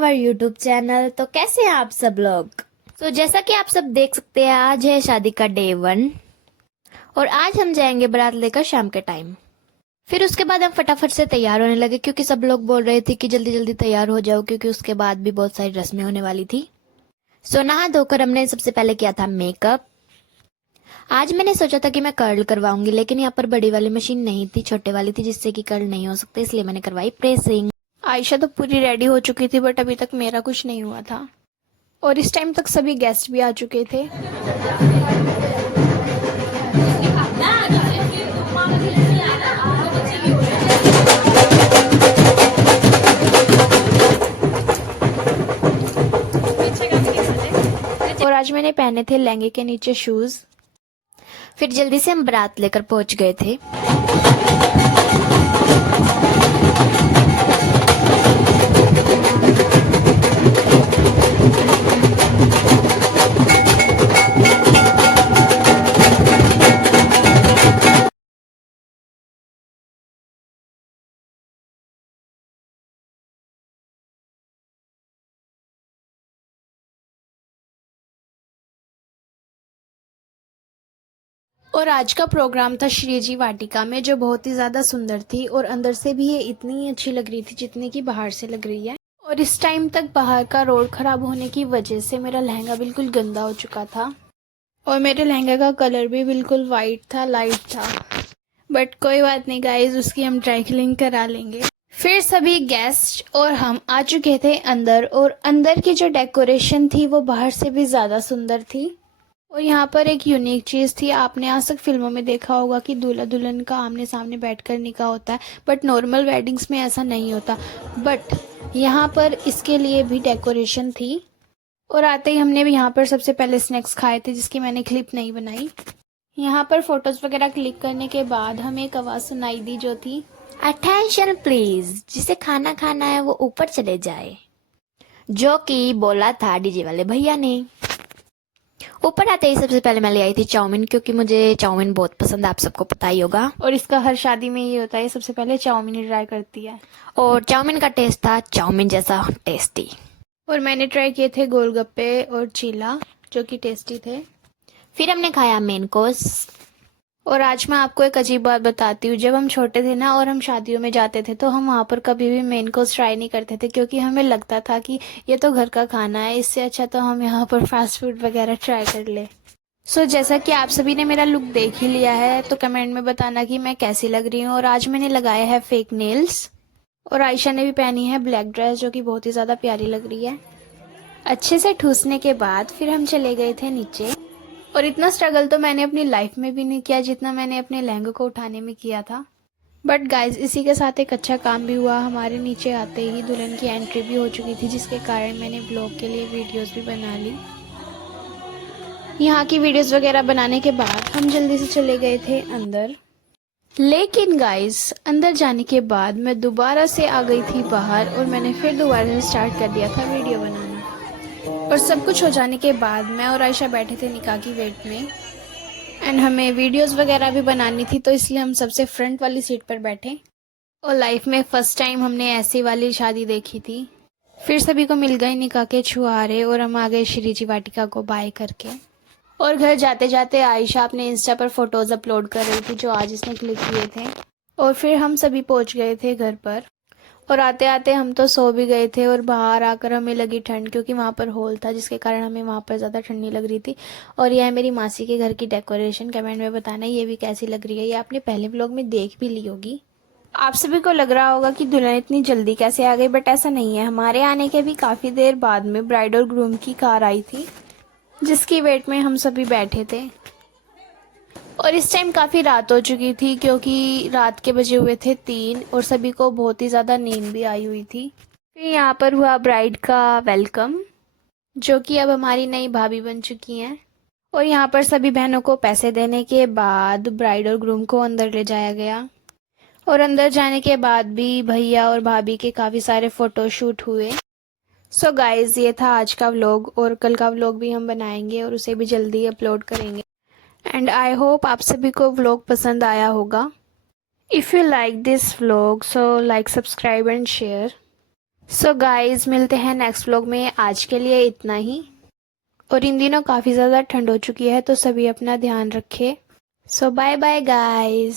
Our YouTube channel. तो कैसे हैं आप सब लोग। जैसा कि आप सब देख सकते हैं, आज है शादी का डे 1 और आज हम जाएंगे बारात लेकर शाम के टाइम। फिर उसके बाद हम फटाफट से तैयार होने लगे क्योंकि सब लोग बोल रहे थे कि जल्दी जल्दी तैयार हो जाओ क्योंकि उसके बाद भी बहुत सारी रस्में होने वाली थी। नहा धोकर हमने सबसे पहले किया था मेकअप। आज मैंने सोचा था कि मैं कर्ल करवाऊंगी, लेकिन यहाँ पर बड़ी वाली मशीन नहीं थी, छोटे वाली थी जिससे कि कर्ल नहीं हो सकते, इसलिए मैंने करवाई प्रेसिंग। आयशा तो पूरी रेडी हो चुकी थी बट अभी तक मेरा कुछ नहीं हुआ था और इस टाइम तक सभी गेस्ट भी आ चुके थे। और आज मैंने पहने थे लहंगे के नीचे शूज। फिर जल्दी से हम बारात लेकर पहुंच गए थे। और आज का प्रोग्राम था श्रीजी वाटिका में, जो बहुत ही ज़्यादा सुंदर थी और अंदर से भी ये इतनी अच्छी लग रही थी जितनी कि बाहर से लग रही है। और इस टाइम तक बाहर का रोड खराब होने की वजह से मेरा लहंगा बिल्कुल गंदा हो चुका था और मेरे लहंगे का कलर भी बिल्कुल वाइट था, लाइट था। बट कोई बात नहीं गाइज, उसकी हम ड्राई क्लीनिंग करा लेंगे। फिर सभी गेस्ट और हम आ चुके थे अंदर और अंदर की जो डेकोरेशन थी वो बाहर से भी ज़्यादा सुंदर थी। और यहाँ पर एक यूनिक चीज़ थी, आपने आज तक फिल्मों में देखा होगा कि दूल्हा दुल्हन का आमने सामने बैठकर निकाह होता है, बट नॉर्मल वेडिंग्स में ऐसा नहीं होता। बट यहाँ पर इसके लिए भी डेकोरेशन थी। और आते ही हमने भी यहाँ पर सबसे पहले स्नैक्स खाए थे जिसकी मैंने क्लिप नहीं बनाई। यहाँ पर फोटोज वगैरह क्लिक करने के बाद हमें एक आवाज़ सुनाई दी जो थी, अटेंशन प्लीज, जिसे खाना खाना है वो ऊपर चले जाए, जो कि बोला था डीजे वाले भैया ने। ऊपर आते ही सबसे पहले मैं ले आई थी चाउमीन, क्योंकि मुझे चाउमीन बहुत पसंद है, आप सबको पता ही होगा। और इसका हर शादी में ये होता है, सबसे पहले चाउमीन ही ट्राई करती है। और चाउमीन का टेस्ट था चाउमीन जैसा टेस्टी। और मैंने ट्राई किए थे गोलगप्पे और चीला, जो कि टेस्टी थे। फिर हमने खाया मेन कोर्स। और आज मैं आपको एक अजीब बात बताती हूँ, जब हम छोटे थे ना और हम शादियों में जाते थे तो हम वहाँ पर कभी भी मेन कोर्स ट्राई नहीं करते थे, क्योंकि हमें लगता था कि ये तो घर का खाना है, इससे अच्छा तो हम यहाँ पर फास्ट फूड वगैरह ट्राई कर ले। जैसा कि आप सभी ने मेरा लुक देख ही लिया है, तो कमेंट में बताना कि मैं कैसी लग रही हूँ। और आज मैंने लगाया है फेक नेल्स और आयशा ने भी पहनी है ब्लैक ड्रेस, जो कि बहुत ही ज़्यादा प्यारी लग रही है। अच्छे से ठूसने के बाद फिर हम चले गए थे नीचे। और इतना स्ट्रगल तो मैंने अपनी लाइफ में भी नहीं किया जितना मैंने अपने लहंगे को उठाने में किया था। बट गाइज, इसी के साथ एक अच्छा काम भी हुआ। हमारे नीचे आते ही दुल्हन की एंट्री भी हो चुकी थी, जिसके कारण मैंने ब्लॉग के लिए वीडियोस भी बना ली। यहाँ की वीडियोस वगैरह बनाने के बाद हम जल्दी से चले गए थे अंदर। लेकिन गाइज, अंदर जाने के बाद मैं दोबारा से आ गई थी बाहर और मैंने फिर दोबारा से स्टार्ट कर दिया था वीडियो बनाना। और सब कुछ हो जाने के बाद मैं और आयशा बैठे थे निकाह की वेट में एंड हमें वीडियोस वगैरह भी बनानी थी, तो इसलिए हम सबसे फ्रंट वाली सीट पर बैठे। और लाइफ में फर्स्ट टाइम हमने ऐसी वाली शादी देखी थी। फिर सभी को मिल गए निकाह के छुहारे और हम आ गए श्रीजी वाटिका को बाय करके। और घर जाते जाते आयशा अपने इंस्टा पर फोटोज अपलोड कर रही थी जो आज इसने क्लिक किए थे। और फिर हम सभी पहुंच गए थे घर पर और आते आते हम तो सो भी गए थे। और बाहर आकर हमें लगी ठंड, क्योंकि वहाँ पर हॉल था जिसके कारण हमें वहाँ पर ज़्यादा ठंड नहीं लग रही थी। और यह है मेरी मासी के घर की डेकोरेशन। कमेंट में बताना ये भी कैसी लग रही है। ये आपने पहले व्लॉग में देख भी ली होगी। आप सभी को लग रहा होगा कि दुल्हन इतनी जल्दी कैसे आ गई, बट ऐसा नहीं है। हमारे आने के भी काफ़ी देर बाद में ब्राइड और ग्रूम की कार आई थी, जिसकी वेट में हम सभी बैठे थे। और इस टाइम काफ़ी रात हो चुकी थी, क्योंकि रात के बजे हुए थे 3 और सभी को बहुत ही ज़्यादा नींद भी आई हुई थी। फिर यहाँ पर हुआ ब्राइड का वेलकम, जो कि अब हमारी नई भाभी बन चुकी हैं। और यहाँ पर सभी बहनों को पैसे देने के बाद ब्राइड और ग्रूम को अंदर ले जाया गया। और अंदर जाने के बाद भी भैया और भाभी के काफ़ी सारे फ़ोटो शूट हुए। गाइज, ये था आज का व्लॉग और कल का व्लॉग भी हम बनाएंगे और उसे भी जल्दी अपलोड करेंगे। एंड आई होप आप सभी को व्लॉग पसंद आया होगा। If you like this vlog, so like, subscribe and share. So guys मिलते हैं नेक्स्ट व्लॉग में। आज के लिए इतना ही। और इन दिनों काफ़ी ज़्यादा ठंड हो चुकी है तो सभी अपना ध्यान रखें। सो बाय बाय गाइज।